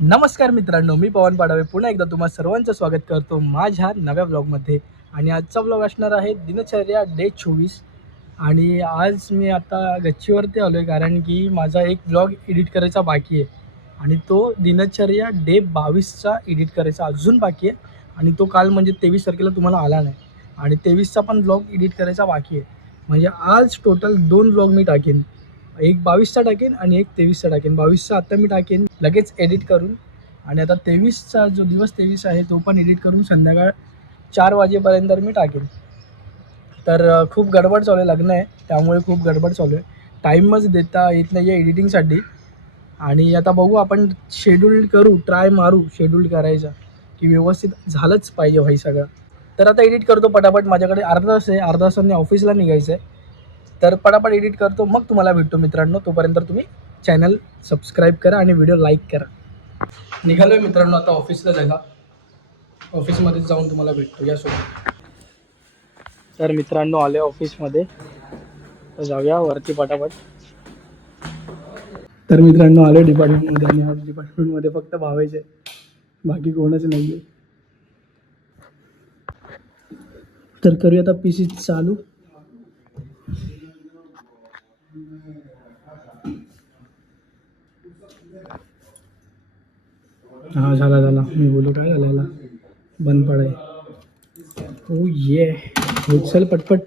नमस्कार मित्रांनो, मी पवन पाडवे पुन्हा एकदा तुम्हा सर्वांचं स्वागत करतो माझ्या नव्या ब्लॉगमध्ये. आणि आजचा ब्लॉग असणार आहे दिनचर्या डे 24. आणि आज मी आता गच्चीवरती आलो आहे कारण की माझा एक ब्लॉग एडिट करायचा बाकी आहे आणि तो दिनचर्या डे 22चा एडिट करायचा अजून बाकी आहे. आणि तो काल म्हणजे 23 तारखेला तुम्हाला आला नाही आणि 23चा पण ब्लॉग एडिट करायचा बाकी आहे. म्हणजे आज टोटल 2 ब्लॉग मी टाकेन. एक 22चा टाकेन आणि एक 23चा टाकेन. 22चा आत्ता मी टाकेन लगेच एडिट करून आणि आता 23चा जो दिवस 23 आहे तो पण एडिट करून संध्याकाळ 4 वाजेपर्यंत मी टाकेन. तर खूप गडबड चालू आहे, लग्न आहे त्यामुळे खूप गडबड चालू आहे. टाईमच देता येत नाही आहे एडिटिंगसाठी. आणि आता बघू आपण शेड्यूल करू, ट्राय मारू शेड्यूल करायचा की व्यवस्थित झालंच पाहिजे भाई सगळं. तर आता एडिट करतो पटापट. माझ्याकडे अर्धा तास आहे, अर्धा तासांनी ऑफिसला निघायचं आहे. तर पटापट एडिट करतो मग तुम्हाला भेटतो मित्रांनो. तोपर्यंत तुम्ही चॅनल सबस्क्राईब करा आणि व्हिडिओ लाईक करा. निघालो आहे मित्रांनो आता ऑफिसला जायला. ऑफिसमध्ये जाऊन तुम्हाला भेटतो यासोबत. तर मित्रांनो आले ऑफिसमध्ये, तर जाऊया वरती पटापट. तर मित्रांनो आले डिपार्टमेंटमध्ये आणि आज डिपार्टमेंटमध्ये फक्त भावायचे, बाकी कोणच नाही आहे. तर करूया आता पी सी चालू. हा झाला मी बोलू काय झालं याला बंद पडाय. ओ ये हो चल पटपट.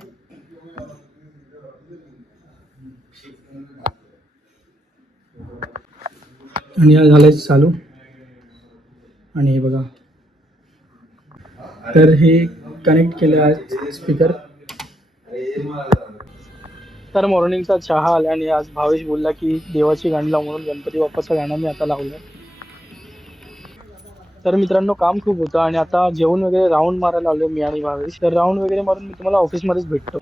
आणि हा झालंय चालू. आणि हे बघा, तर हे कनेक्ट केलं आहे स्पीकर. तर मॉर्निंगचा चहा आला आणि आज भावेश बोलला की देवाची गाणी लाव म्हणून गणपती बाप्पाचं गाणं मी आता लावलं. तर मित्रांनो काम खूप होतं आणि आता जेवण वगैरे राऊंड मारायला आलो मी आणि भावेश. तर राऊंड वगैरे मारून मी तुम्हाला ऑफिसमध्येच भेटतो.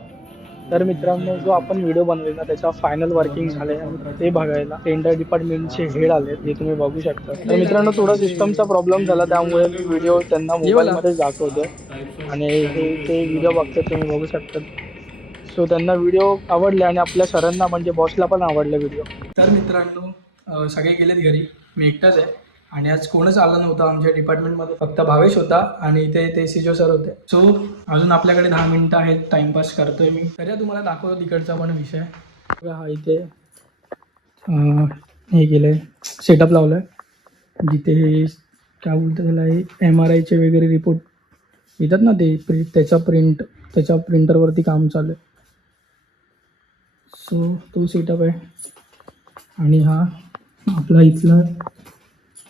तर मित्रांनो जो आपण व्हिडिओ बनवलेला त्याचा फायनल वर्किंग झालंय आणि ते बघायला टेंडर डिपार्टमेंटचे हेड आले, हे तुम्ही बघू शकता. तर मित्रांनो थोडा सिस्टमचा प्रॉब्लेम झाला त्यामुळे मी व्हिडिओ त्यांना मोबाईलमध्येच दाखवतोय आणि हे ते व्हिडिओ बघतात तुम्ही बघू शकता. सो त्यांना व्हिडिओ आवडले आणि आपल्या सरांना म्हणजे बॉसला पण आवडला व्हिडिओ. तर मित्रांनो सगळे गेलेत घरी, मी एकटाच आहे आणि आज कोणच आलं नव्हतं आमच्या डिपार्टमेंटमध्ये, फक्त भावेश होता आणि ते सिजो सर होते. सो अजून आपल्याकडे 10 मिनिटं आहेत, टाइमपास करतोय मी. तर तुम्हाला दाखवतो तिकडचा पण विषय. हा इथे हे केलंय, सेटअप लावलाय जिथे हे काय बोलतं त्याला, हे MRIचे वगैरे रिपोर्ट येतात ना ते त्याच्या प्रिंटरवरती काम चालू आहे. सो तो सेटअप आहे आणि हा आपला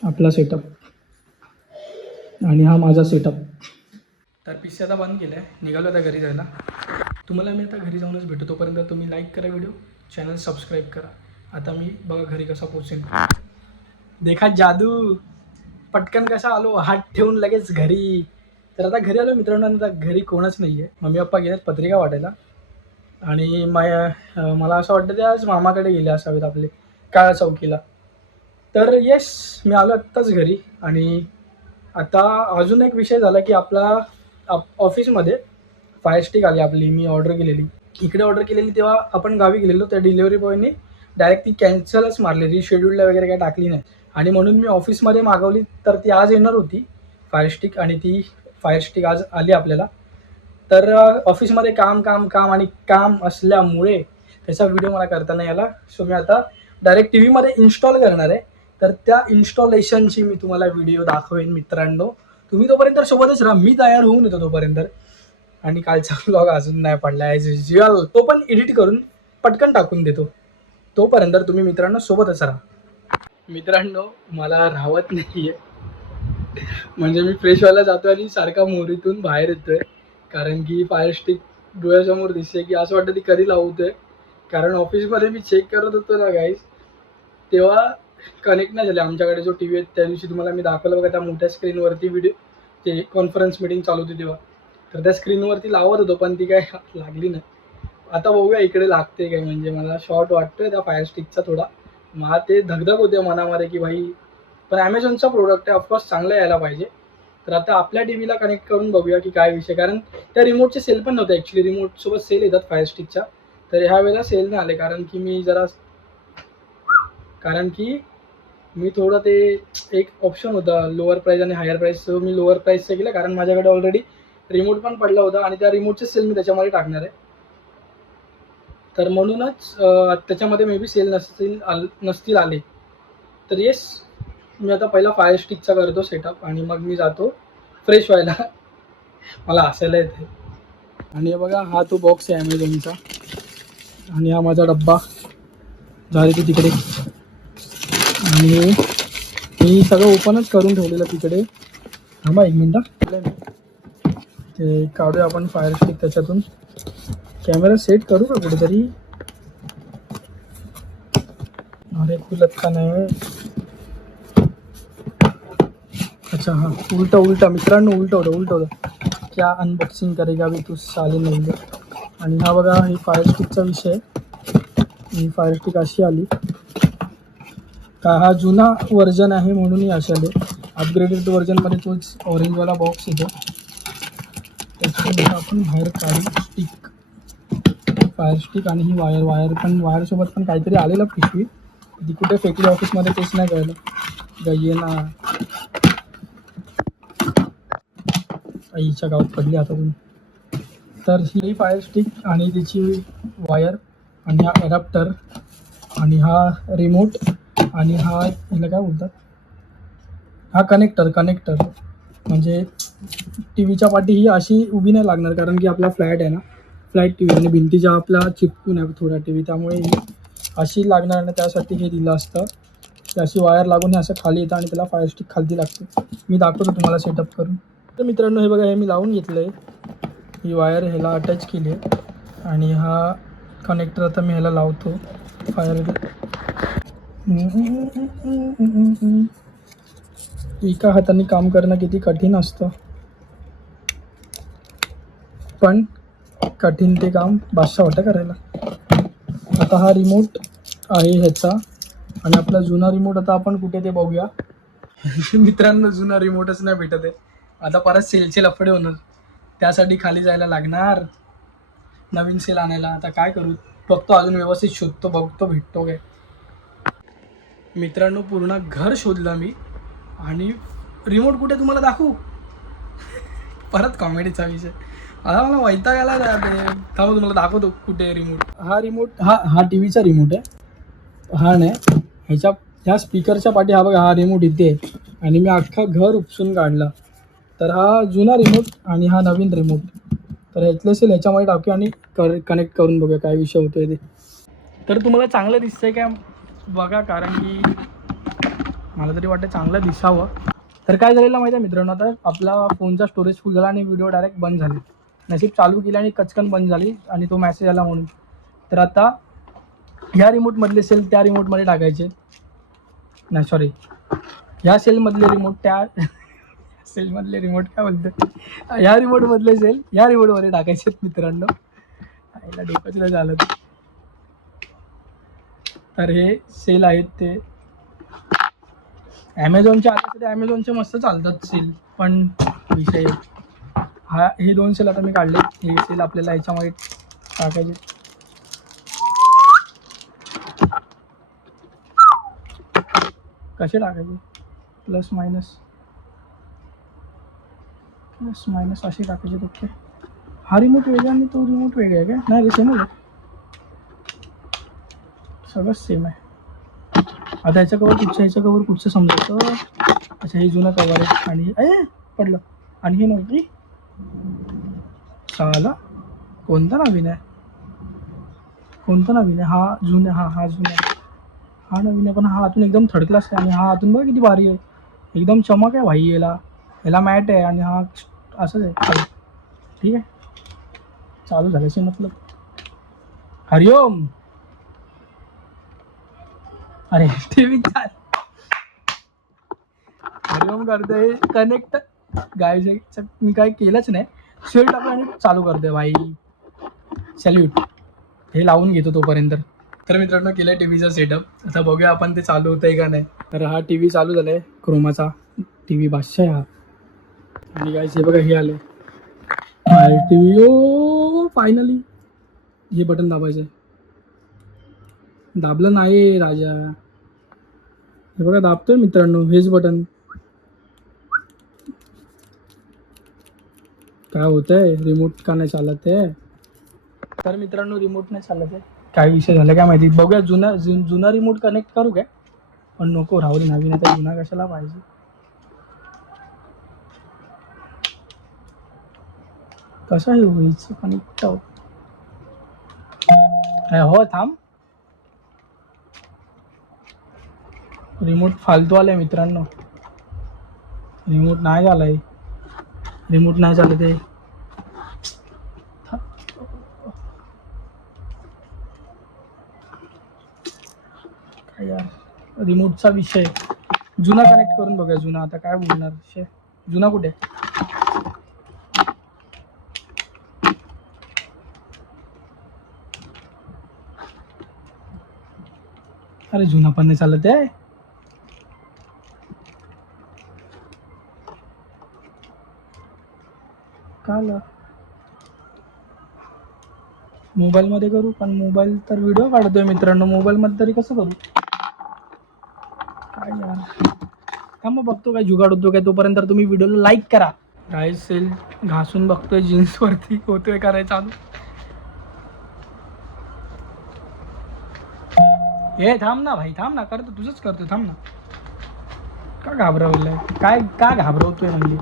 आपला सेटअप आणि हा माझा सेटअप. तर पीसी आता बंद केलं आहे, निघालो आता घरी जायला. तुम्हाला मी आता घरी जाऊनच भेटतो. तोपर्यंत तुम्ही लाईक करा व्हिडिओ, चॅनल सबस्क्राईब करा. आता मी बघा घरी कसा पोचेन. देखा जादू, पटकन कसा आलो हात ठेवून लगेच घरी. तर आता घरी आलो मित्रांनो. आता घरी कोणच नाही आहे, मम्मी पप्पा गेलेत पत्रिका वाटायला आणि मला असं वाटतं ते आज मामाकडे गेले असावेत आपले काळा चौकीला. तर येस मी आलो आत्ताच घरी. आणि आता अजून एक विषय झाला की आपला ऑफिसमध्ये फायर स्टिक आली आपली, मी ऑर्डर केलेली, इकडे ऑर्डर केलेली तेव्हा आपण गावी गेलेलो. त्या डिलिव्हरी बॉयने डायरेक्ट ती कॅन्सलच मारली, रिशेड्यूलला वगैरे काय टाकली नाही. आणि म्हणून मी ऑफिसमध्ये मागवली, तर ती आज येणार होती फायर स्टिक आणि ती फायर स्टिक आज आली आपल्याला. तर ऑफिसमध्ये काम काम काम आणि काम असल्यामुळे त्याचा व्हिडिओ मला करता नाही आला. सो मी आता डायरेक्ट टी व्हीमध्ये इन्स्टॉल करणार आहे. तर त्या इन्स्टॉलेशनची मी तुम्हाला व्हिडिओ दाखवेन मित्रांनो. तुम्ही तोपर्यंत सोबतच राहा, मी तयार होऊन येतो तोपर्यंत. आणि कालचा व्लॉग अजून नाही पडला ॲज युज्युअल, तो पण एडिट करून पटकन टाकून देतो. तोपर्यंत तुम्ही मित्रांनो सोबतच राहा. मित्रांनो मला राहत नाही आहे, म्हणजे मी फ्रेश व्हायला जातो आणि सारखा मोरीतून बाहेर येतोय कारण की फायर स्टिक डोळ्यासमोर दिसते की असं वाटतं ती कधी लावतोय. कारण ऑफिसमध्ये मी चेक करत होतो ना गाईज, तेव्हा कनेक्ट नाही झाले. आमच्याकडे जो टी व्ही आहे त्या दिवशी तुम्हाला मी दाखवलं बघा, त्या मोठ्या स्क्रीनवरती व्हिडिओ ते कॉन्फरन्स मीटिंग चालू होती तेव्हा, तर त्या स्क्रीनवरती लावत होतो पण ती काय लागली नाही. आता बघूया इकडे लागते काय, म्हणजे मला शॉर्ट वाटतोय त्या फायर स्टिकचा थोडा. मला ते धगधग होते मनामध्ये की भाई, पण ॲमेझॉनचा प्रोडक्ट आहे ऑफकोर्स चांगला यायला पाहिजे. तर आता आपल्या टी व्हीला कनेक्ट करून बघूया की काय विषय. कारण त्या रिमोटचे सेल पण नव्हते ॲक्च्युली, रिमोटसोबत सेल येतात फायर स्टिकच्या. तर ह्या वेळेला सेल नाही आले कारण की मी थोडं ते एक ऑप्शन होता लोअर प्राईस आणि हायर प्राईस, सो मी लोअर प्राईसचं केलं कारण माझ्याकडे ऑलरेडी रिमोट पण पडला होता आणि त्या रिमोटचे सेल मी त्याच्यामध्ये टाकणार आहे. तर म्हणूनच त्याच्यामध्ये मे बी सेल नसतील आले. तर येस, मी आता पहिला फायर स्टिकचा करतो सेटअप आणि मग मी जातो फ्रेश व्हायला. मला हसायला येते. आणि हे बघा, हा तो बॉक्स आहे ॲमेझॉनचा आणि हा माझा डब्बा झाले ते तिकडे. आणि मी सगळं ओपनच करून ठेवलेलं तिकडे. थांबा एक मिनटं, ते काढूया आपण फायर स्टिक त्याच्यातून. कॅमेरा सेट करू का कुठेतरी? अरे खुलत का नाही? अच्छा हां, उलटा मित्रांनो, उलटवलं क्या अनबॉक्सिंग करेगा भी तू साले नाही. आणि हा बघा, ही फायर स्टिकचा विषय. ही फायर स्टिक अशी आली का, हा जुना व्हर्जन आहे म्हणूनही अशी आली. अपग्रेडेड व्हर्जनमध्ये तोच ऑरेंजवाला बॉक्स येतो. त्याच्यामध्ये आपण बाहेर काढू स्टिक, फायर स्टिक आणि ही वायर पण, वायरसोबत पण काहीतरी आलेलं पिशवी. ती कुठे फेकली ऑफिसमध्ये तेच नाही कळलं. गई ना आईच्या गावात पडली हातातून. तर ही फायर स्टिक आणि त्याची वायर आणि हा अडॅप्टर आणि हा रिमोट आणि हा ह्याला काय बोलतात, हा कनेक्टर. म्हणजे टी व्हीच्या पाठी ही अशी उभी नाही लागणार कारण की आपला फ्लॅट आहे ना, फ्लॅट टी व्ही आणि भिंतीच्या आपला चिपकून आहे थोडा टी व्ही, त्यामुळे ही अशी लागणार ना. त्यासाठी हे दिलं असतं की अशी वायर लागून हे असं खाली येतं आणि त्याला फायर स्टिक खालती लागते. मी दाखवतो तुम्हाला सेटअप करून. तर मित्रांनो, हे बघा, हे मी लावून घेतलं आहे. ही वायर ह्याला अटॅच केली आहे आणि हा कनेक्टर आता मी ह्याला लावतो फायर. एका हाताने काम करणं किती कठीण असतं, पण कठीण ते काम बादशाह वाटतं करायला. आता हा रिमोट आहे ह्याचा आणि आपला जुना रिमोट आता आपण कुठे ते बघूया. मित्रांनो, जुना रिमोटच नाही भेटत आहे. आता परत सेलचे लफडे होणार, त्यासाठी खाली जायला लागणार नवीन सेल आणायला. आता काय करू, बघतो अजून व्यवस्थित शोधतो, बघतो भेटतो काय. मित्रांनो, पूर्ण घर शोधलं मी आणि रिमोट कुठे तुम्हाला दाखवू? परत कॉमेडीचा विषय. आता मला वैताग आला थांबा, तुम्हाला दाखवतो कुठे रिमोट. हा रिमोट, हा टी व्हीचा रिमोट आहे. हा नाही, ह्या स्पीकरच्या पाठी हा बघा, हा रिमोट इथे आहे आणि मी अख्खा घर उपसून काढला. तर हा जुना रिमोट आणि हा नवीन रिमोट. तर ह्यातले सेल ह्याच्यामध्ये टाकूया आणि कनेक्ट करून बघूया काय विषय होतोय ते. तर तुम्हाला चांगलं दिसतंय काय बघा, कारण की मला तरी वाटतं चांगलं दिसावं. तर काय झालेलं माहिती आहे मित्रांनो, आता आपला फोनचा स्टोरेज फुल झाला आणि व्हिडिओ डायरेक्ट बंद झाले. नशीब चालू केली आणि कचकन बंद झाली आणि तो मॅसेज आला म्हणून. तर आता ह्या रिमोटमधले सेल त्या रिमोटमध्ये टाकायचे, नाही सॉरी, ह्या सेलमधले रिमोट त्या सेलमधले रिमोट काय बोलतो, ह्या रिमोटमधले सेल ह्या रिमोटमध्ये टाकायचे मित्रांनो. याला डोकंच नाही झालं. तर हे सेल आहेत ते ॲमेझॉनचे आले, तर ॲमेझॉनचे मस्त चालतात सेल. पण विषय हे दोन सेल आता मी काढले. हे सेल आपल्याला ह्याच्यामध्ये टाकायचे. कसे टाकायचे? प्लस मायनस असे टाकायचे. ओके, हा रिमोट वेगळा आणि तो रिमोट वेगळा आहे काय? नाही रे, सेम आहे, सगळं सेम आहे. आता ह्याचं कवर कुठचं समजायचं? अच्छा, हे जुनं कवर आहे आणि पडलं. आणि हे नव्हती साला, कोणता नवीन आहे? हा जुना, हा जुना, हा नवीन आहे. पण हा आतून एकदम थर्ड क्लास आहे आणि हा आतून बघा किती भारी आहे, एकदम चमक आहे भाई. याला मॅट आहे आणि हा असंच आहे. ठीक आहे, चालू झाल्याशी मतलब. हरिओम. अरे टीव्ही हरिओम करते कनेक्ट गायचं मी काय केलंच नाही. सेल टाकलं आणि चालू करते भाई. सॅल्यूट. हे लावून घेतो तोपर्यंत. तर मित्रांनो, केलं टी व्हीचा सेटअप. आता बघूया आपण ते चालू होतं आहे का नाही. तर हा टी व्ही चालू झाला आहे, क्रोमाचा टी व्ही बादशाह हा. आणि गाईस हे बघा, हे आले टी व्ही. ओ फायनली, हे बटन दाबायचं आहे. दाबलं नाही राजा, हे बघा दाबतोय मित्रांनो, हेच बटन. काय होतंय, रिमोट का नाही चालत आहे? तर मित्रांनो रिमोट नाही चालत आहे, काय विषय झाला काय माहिती. बघूया, जुना रिमोट कनेक्ट करू काय? पण नको, राहू दे, नवीन आता, जुना कशाला पाहिजे. कसा हे व्हायचं कनेक्ट? हो थांब, रिमोट फालतू आलाय मित्रांनो, रिमोट नाही झालाय, रिमोट नाही चालत आहे. काय यार, रिमोटचा विषय. जुना कनेक्ट करून बघूया, जुना. आता काय बोलणार विषय, जुना कुठे? अरे जुना पण नाही चालत आहे. काल मोबाईलमध्ये करू, पण मोबाईल तर व्हिडिओ काढतोय मित्रांनो, मोबाईलमध्ये तरी कसं करू? काय यार, थांब बघतो काय जुगाड होतो काय. तोपर्यंत तुम्ही व्हिडिओला लाईक करा. गाईस सेल घासून बघतोय जीन्सवरती होतोय करायचं चालू. हे थांब ना भाई, थांब ना, करतो, तुझंच करतो, थांब ना. का घाबरवलंय, काय का घाबरवतोय म्हणजे?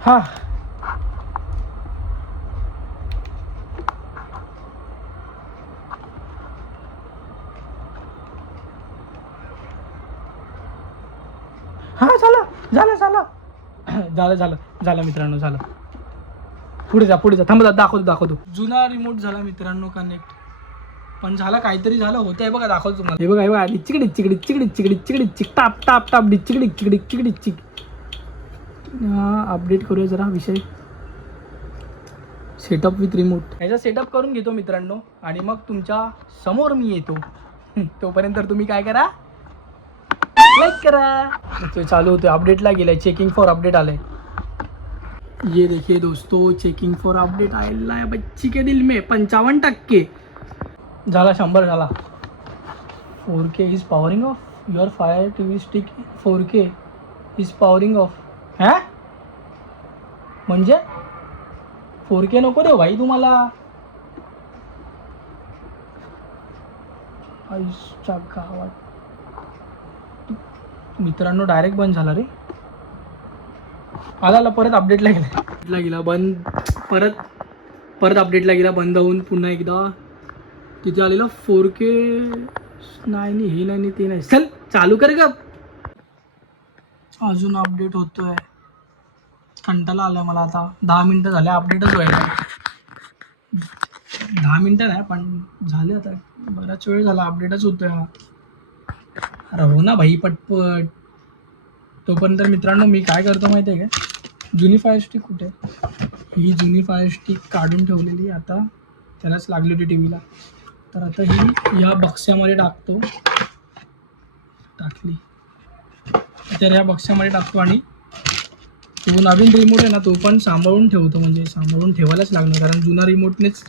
हा हा झालं झालं झालं झालं झालं झालं मित्रांनो, झालं. पुढे जा, पुढे जा, थांबा, दाखवतो. जुना रिमोट झाला मित्रांनो कनेक्ट, पण झालं काहीतरी झालं, होत आहे बघा, दाखवतो तुम्हाला. हे बघा, हे बघा, डिचिक डिचिक डिचिक डिचिक डिचिक डिचिक टाप टाप टाप डिचिक डिचिक डिचिक डिचिक. अपडेट करूया जरा विषय. सेटअप विथ रिमोट, ह्याचा सेटअप करून घेतो मित्रांनो, आणि मग तुमच्या समोर मी येतो. तोपर्यंत तुम्ही काय करा, लाईक करा. तो चालू होतो, अपडेटला गेलाय, चेकिंग फॉर अपडेट आलंय. ये देखिए दोस्तों, चेकिंग फॉर अपडेट आएला है बच्ची के दिल में 55%. झाला, 100 झाला. 4K is powering of your fire TV stick. 4K is powering of. हा म्हणजे 4K नको रे भाई तुम्हाला. आईच्या गावात मित्रांनो, डायरेक्ट बंद झाला रे. आला परत अपडेटला गेला बंद, परत अपडेटला गेला, बंद होऊन पुन्हा एकदा तिथे आलेलं 4K. नाही, हे नाही, ते नाही. चल चालू कर ग. अजून अपडेट होतोय, कंटाळा आलाय मला आता. 10 मिनटं झाले, अपडेटच व्हायला. 10 मिनटं नाही, पण झाले आता, बराच वेळ झाला, अपडेटच होतोय हा. अरे हो ना भाई, पटपट. तोपर्यंत मित्रांनो मी काय करतो माहिती आहे का, जुनी फायर स्टिक कुठे, ही जुनी फायर स्टिक काढून ठेवलेली, आता त्यालाच लागली होती टीव्हीला. तर आता ही या बक्स्यामध्ये टाकली, तर या बक्स्यामध्ये टाकतो, आणि तो नवीन रिमोट आहे ना, तो पण सांभाळून ठेवतो, म्हणजे सांभाळून ठेवायलाच लागणार, कारण जुना रिमोटनेच.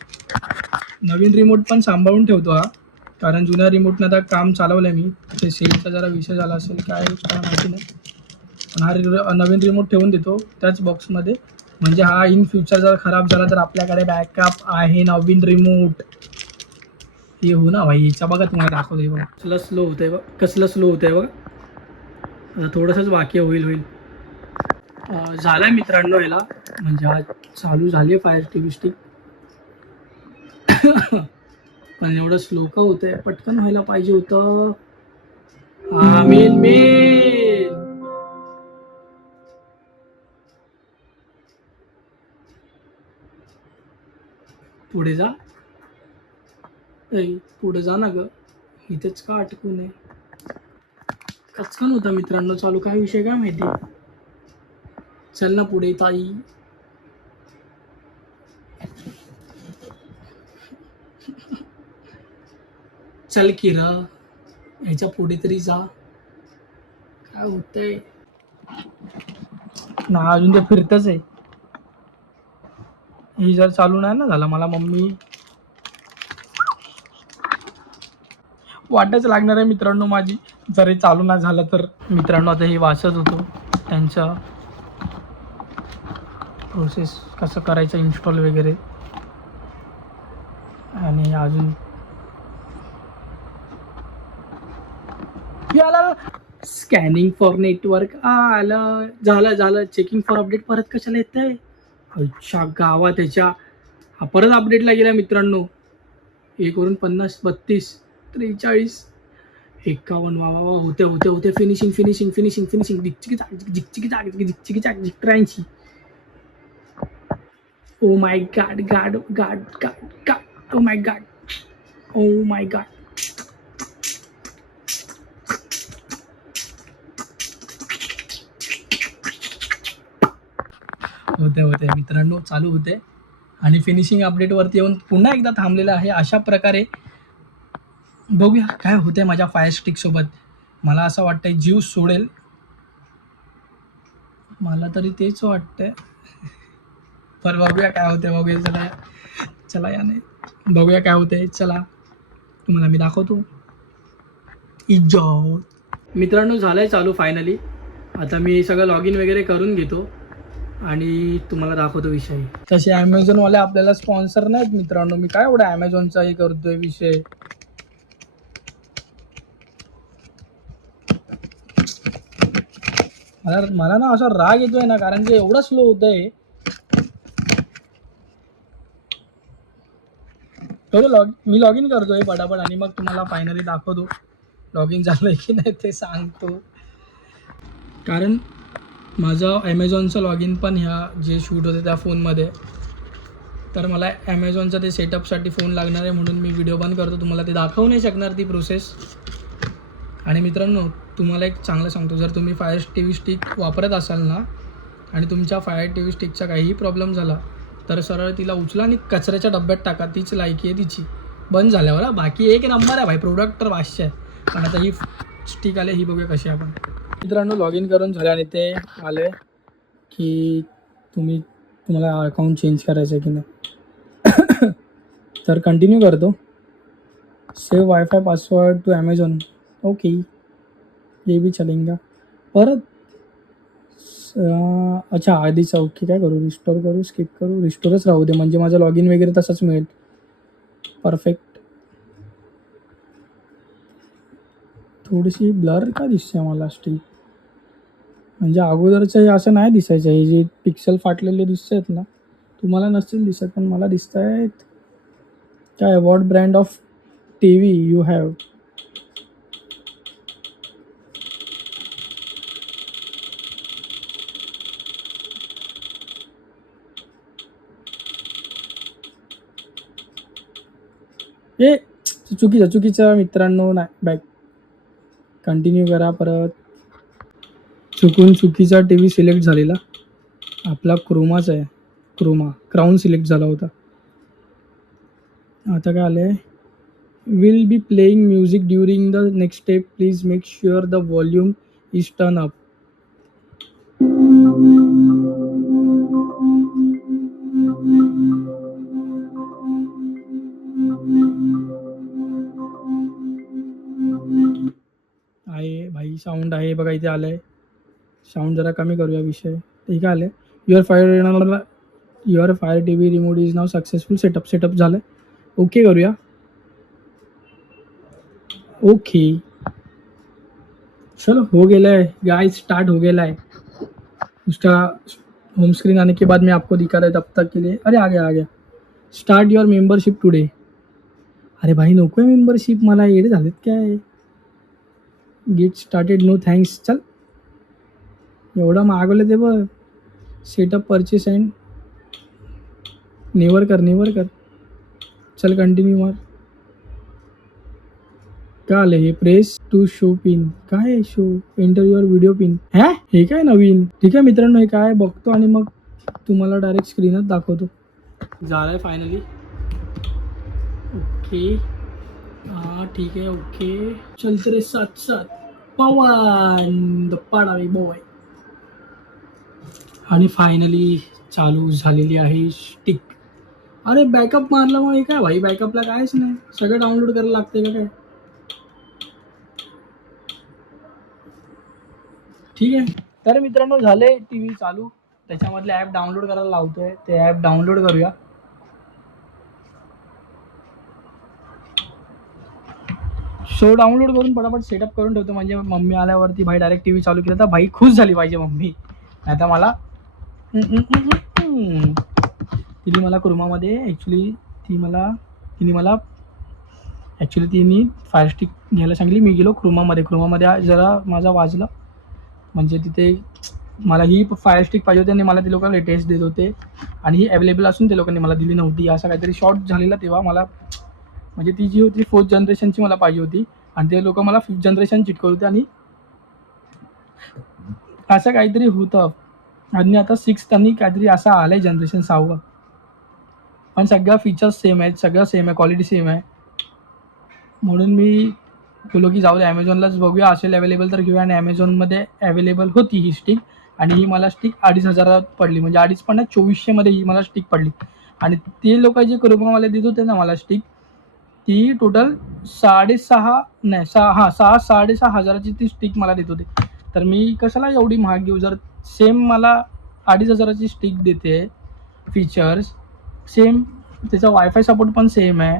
नवीन रिमोट पण सांभाळून ठेवतो हा, कारण जुन्या रिमोटनं आता काम चालवलं आहे मी. ते सेलचा जरा विषय झाला असेल काय माहिती नाही, पण हा नवीन रिमोट ठेवून देतो त्याच बॉक्समध्ये, म्हणजे हा इन फ्युचर जर खराब झाला तर आपल्याकडे बॅकअप आहे. नवीन रिमोट हे हो ना भाई, याचा बघा तुम्हाला दाखवतो. बघा कसलं स्लो होतंय, बघ कसलं स्लो होतंय बघ. आता थोडंसंच बाकी होईल. झालं मित्रांनो याला, म्हणजे हा चालू झाली आहे फायर TV स्टिक. पण एवढं स्लो का होतंय, पटकन व्हायला पाहिजे होतं. मेन पुढे जा, पुढे जा ना ग, इथेच का अटकून आहे. कचकन होता मित्रांनो चालू, काय विषय काय माहिती. चल ना पुढे ताई. चल किरा, ह्याच्या पुढे तरी जा, काय होतंय ना. अजून ते फिरतच आहे. ही जर चालू नाही ना झाला, मला मम्मी वाटच लागणार आहे मित्रांनो माझी, जर हे चालू नाही झालं तर. मित्रांनो आता हे वाचत होतो त्यांचा प्रोसेस कसं करायचं इन्स्टॉल वगैरे. आणि अजून स्कॅनिंग फॉर नेटवर्क आलं. झालं चेकिंग फॉर अपडेट. परत कशाला येत आहे? अच्छा गावात त्याच्या हा परत अपडेटला गेला मित्रांनो. 1 वरून 50, 32, 43, 51. वा होते finishing 83. Oh my God. Oh my God. होते मित्रांनो, चालू होते. आणि फिनिशिंग अपडेटवरती येऊन पुन्हा एकदा थांबलेलं आहे. अशा प्रकारे बघूया काय होतंय माझ्या फायर स्टिक सोबत. मला असं वाटतंय जीव सोडेल, मला तरी तेच वाटतंय. पण बघूया काय होतंय. बघूया चला याने बघूया काय होतंय. चला तुम्हाला मी दाखवतो. इज्जत. मित्रांनो झालंय चालू फायनली. आता मी सगळं लॉग इन वगैरे करून घेतो आणि तुम्हाला दाखवतो विषय. तसे ॲमेझॉनवाले आपल्याला स्पॉन्सर नाहीत मित्रांनो. मी काय एवढा ॲमेझॉनचा हे करतोय विषय. मला ना असा राग येतोय ना, कारण की एवढं स्लो होत आहे. मी लॉग इन करतोय पटापट आणि मग तुम्हाला फायनली दाखवतो लॉग इन झालं की नाही ते सांगतो. कारण माझं ॲमेझॉनचं लॉग इन पण ह्या जे शूट होते त्या फोनमध्ये, तर मला ॲमेझॉनचं ते सेटअपसाठी फोन लागणार आहे, म्हणून मी व्हिडिओ बंद करतो. तुम्हाला ते दाखवू नाही शकणार ती प्रोसेस. आणि मित्रांनो तुम्हाला एक चांगलं सांगतो, जर तुम्ही फायर TV स्टिक वापरत असाल ना आणि तुमच्या फायर TV स्टिकचा काहीही प्रॉब्लेम झाला तर सरळ तिला उचला आणि कचऱ्याच्या डब्यात टाका. तीच लायकी आहे तिची बंद झाल्यावर. बाकी एक नंबर आहे भाई, प्रोडक्ट तर वाशे आहे. पण आता ही स्टिक आले, ही बघूया कशी आपण. मित्रांनो लॉग इन करून झाल्याने ते आले की तुम्हाला अकाउंट चेंज करायचं आहे की नाही. तर कंटिन्यू करतो. Save WiFi password to Amazon. Okay ये भी चलेगा. परत अच्छा आधीचा ओके. काय करू, रिस्टोर करू, स्किप करू? रिस्टोरच राहू दे, म्हणजे माझं लॉग इन वगैरे तसंच मिळेल. परफेक्ट. थोडीशी ब्लर का दिसते मला स्टिक, म्हणजे अगोदरचं हे असं नाही दिसायचं. हे जे पिक्सल फाटलेले दिसत आहेत ना, तुम्हाला नसतील दिसत पण मला दिसत आहेत. काय what brand of TV you have? ए चुकीचं मित्रांनो. नाही बॅक कंटिन्यू करा. परत चुकीचा TV सिलेक्ट झालेला. आपला क्रोमाच आहे. क्राऊन सिलेक्ट झाला होता. आता काय आलं आहे, will be playing music during the next step, please make sure the volume is turn up. आहे भाई, साऊंड आहे बघा इथे आलं आहे. साऊंड जरा कमी करूया विषय. ठीक आहे आलं. Your fire TV remote is now successful. Setup झालं. ओके करूया. ओके चलो हो गेला है गाइस, स्टार्ट हो गेला है. उसका होम स्क्रीन आने के बाद मैं आपको दिखा रहा है. तब तक के लिए अरे आ गया. Start your membership today. अरे भाई नको आहे मेंबरशिप, मला येडे झालेत काय. Get started no thanks. चल एवढं मागवलं ते बघ. सेटअप परचेस अँड नेवर कर. चल कंटिन्यू मार. काय आलं हे, प्रेस टू शो पिन. काय आहे show enter your video pin. हे काय नवीन. ठीक आहे मित्रांनो, हे काय बघतो आणि मग तुम्हाला डायरेक्ट स्क्रीनच दाखवतो. झालंय फायनली. ओके हां ठीक आहे. ओके चलते रे साथ पवन द पाडावी बॉय. आणि फायनली चालू झालेली आहे स्टिक. अरे बॅकअप मारल्यामुळे काय भाई, बॅकअपला कायच नाही, सगळं डाउनलोड करायला लागते का काय. ठीक आहे. तर मित्रांनो झाले टी व्ही चालू, त्याच्यामधले ॲप डाउनलोड करायला लावतोय. ते ॲप डाउनलोड करूया. शो डाउनलोड करून पटापट सेटअप करून ठेवतो, म्हणजे मम्मी आल्यावरती भाई डायरेक्ट टी व्ही चालू केला तर भाई खुश झाली पाहिजे मम्मी. नाही तर मला तिने मला क्रोमामध्ये तिने फायर स्टिक घ्यायला सांगितली. मी गेलो क्रोमामध्ये जरा माझा वाजलं, म्हणजे तिथे मला ही फायर स्टिक पाहिजे होती आणि मला ते लोक लेटेस्ट देत होते आणि ही अवेलेबल असून ते लोकांनी मला दिली नव्हती. असं काहीतरी शॉर्ट झालेला तेव्हा मला, म्हणजे ती जी होती 4th जनरेशनची मला पाहिजे होती आणि ते लोक मला 5th जनरेशन चिटकवत होते आणि असं काहीतरी होतं. आणि आता 6th आणि काहीतरी असं आलं आहे जनरेशन 6वं, पण सगळ्या फीचर्स सेम आहेत, सगळं सेम आहे, क्वालिटी सेम आहे. म्हणून मी बोललो की जाऊ दे ॲमेझॉनलाच बघूया, असेल अवेलेबल तर घेऊया. आणि ॲमेझॉनमध्ये अवेलेबल होती ही स्टिक आणि ही मला स्टिक 2,500 पडली, म्हणजे 2,500 पण 2,400मध्ये ही मला स्टिक पडली. आणि ते लोक जे क्रोमावाले देत होते ना मला स्टिक, ती टोटल 6,500 हजाराची ती स्टिक मला देत होते. तर मी कशाला एवढी महाग घेऊ, जर सेम मला 2,500ची स्टिक देते, फीचर्स सेम, त्याचा वायफाय सपोर्ट पण सेम आहे.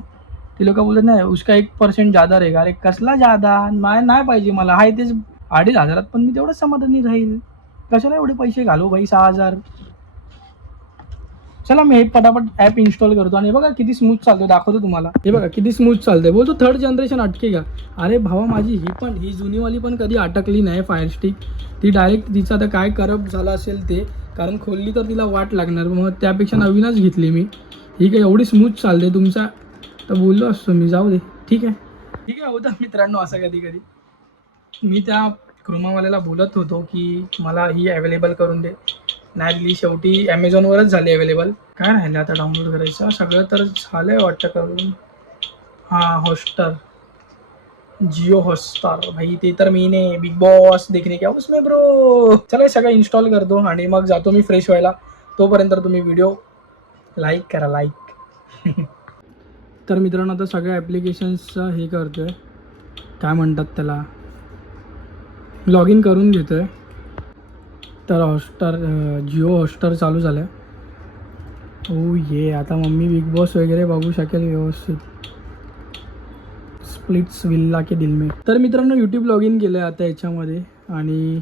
ते लोक बोलत नाही उसका 1% ज़्यादा रहेगा. अरे कसला जादा, नाही पाहिजे मला, हाय तेच 2,500 पण मी तेवढंच समाधानी राहील. कशाला एवढे पैसे घालू भाई, 6,000. चला मी हे पटापट ॲप इन्स्टॉल करतो आणि बघा किती स्मूथ चालतो, दाखवतो तुम्हाला. हे बघा किती स्मूथ चालतंय. बोलतो 3rd जनरेशन अटके का. अरे भावा माझी ही जुनीवाली पण कधी अटकली नाही फायर स्टिक. ती डायरेक्ट तिचं आता काय करप्ट झालं असेल ते, कारण खोलली तर तिला वाट लागणार, मग त्यापेक्षा नवीनच घेतली मी. ही काय एवढी स्मूथ चालते तुमचा, तर बोललो असतो मी जाऊ दे. ठीक आहे होतं मित्रांनो असं कधी कधी. मी त्या क्रोमावाल्याला बोलत होतो की मला ही अवेलेबल करून दे, नाही दिली. शेवटी ॲमेझॉनवरच झाली अवेलेबल. काय राहिलं आता डाउनलोड करायचं, सगळं तर झालं आहे वाटतं करून. हां, हॉटस्टार, जिओ हॉटस्टार भाई, ते तर मी ने बिग बॉस देखने क्या उसमें ब्रो. चला हे सगळं इन्स्टॉल करतो आणि मग जातो मी फ्रेश व्हायला. तोपर्यंत तुम्ही व्हिडिओ लाईक करा, लाईक. तर मित्रांनो आता सगळ्या ॲप्लिकेशन्सचं हे करतो आहे, काय म्हणतात त्याला, लॉग इन करून घेतो आहे. तर हॉटस्टार, जिओ हॉटस्टार चालू झालं आहे. हो ये आता मम्मी बिग बॉस वगैरे बघू शकेल व्यवस्थित. स्प्लिट्स विल्ला के दिल में. तर मित्रांनो यूट्यूब लॉग इन केलं आहे आता याच्यामध्ये आणि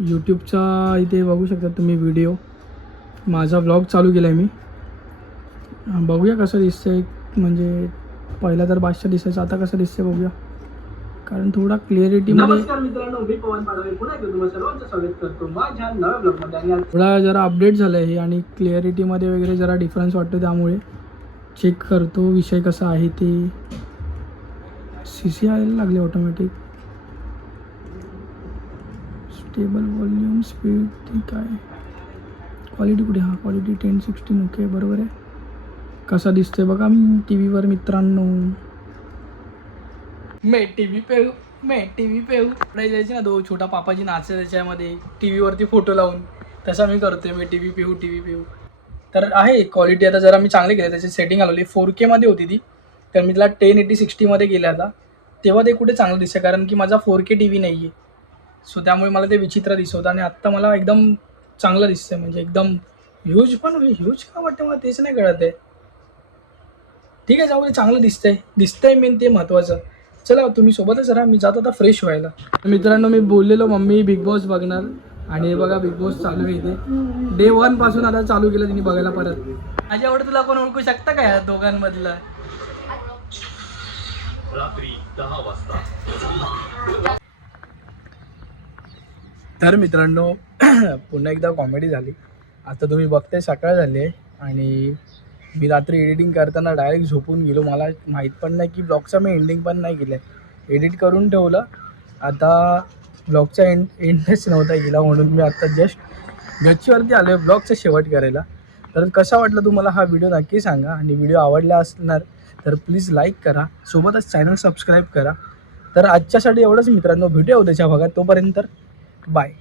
यूट्यूबचा इथे बघू शकता तुम्ही व्हिडिओ. माझा व्लॉग चालू केला आहे मी. बघूया कसं दिसतंय, म्हणजे पहिला तर बादशाह दिसायचं, आता कसं दिसतंय बघूया, कारण थोडा क्लिअरिटीमध्ये. नमस्कार मित्रांनो, मी पवन पाडवे पुन्हा एकदा तुम्हाला सर्वांचं स्वागत करतो माझ्या नव्या ब्लॉगमध्ये. आणि थोडा जरा अपडेट झालं आहे आणि क्लिअरिटीमध्ये वगैरे जरा डिफरन्स वाटतो, त्यामुळे चेक करतो विषय कसा आहे ते. CC यायला लागले ऑटोमॅटिक. स्टेबल व्हॉल्यूम स्पीड ठीक आहे. क्वालिटी कुठे, हां क्वालिटी 1060 ओके बरोबर आहे. कसा दिसतोय बघा मी टी व्हीवर मित्रांनो. मैं टी व्ही पे पुढे जायचे ना, दो छोटा पापाजी नाचे त्याच्यामध्ये टी व्हीवरती फोटो लावून, तसा मी करतोय. मी टी व्ही पे. तर आहे क्वालिटी आता जरा मी चांगली केली, त्याची सेटिंग आलेली 4K मध्ये होती ती, तर मी तिला 1080-60मध्ये केलं आता. तेव्हा ते कुठे चांगलं दिसतं, कारण की माझा 4K टी व्ही नाही आहे, सो त्यामुळे मला ते विचित्र दिसत होतं. आणि आत्ता मला एकदम चांगलं दिसतं, म्हणजे एकदम ह्यूज का वाटतं मला तेच नाही कळत आहे. ठीक आहे जाऊ दे, चांगलं दिसतंय मेन ते महत्त्वाचं. चला तुम्ही सोबतच राहा, मी जातो आता फ्रेश व्हायला. मित्रांनो मी बोललेलो मम्मी बिग बॉस बघणार, आणि बघा बिग बॉस चालू आहे इथे. डे 1 पासून आता चालू केलं तिने बघायला परत. माझ्यावर तुला कोण ओळखू शकता का या दोघांमधलं. रात्री 10 वाजता. तर मित्रांनो पुन्हा एकदा कॉमेडी झाली. आता तुम्ही बघताय सकाळ झाली आहे आणि मी रात्री एडिटिंग करताना डायरेक्ट झोपून गेलो. मला माहीत पण नाही की ब्लॉगचा मी एंडिंग पण नाही केलं आहे, एडिट करून ठेवलं. आता ब्लॉगचा एंडच नव्हता गेला, म्हणून मी आता जस्ट गच्चीवरती आलो आहे ब्लॉगचा शेवट करायला. तर कसा वाटला तुम्हाला हा व्हिडिओ नक्की सांगा, आणि व्हिडिओ आवडला असणार तर प्लीज लाईक करा, सोबतच चॅनल सबस्क्राईब करा. तर आजच्यासाठी एवढंच मित्रांनो, भेटूया उद्याच्या भागात. तोपर्यंत बाय.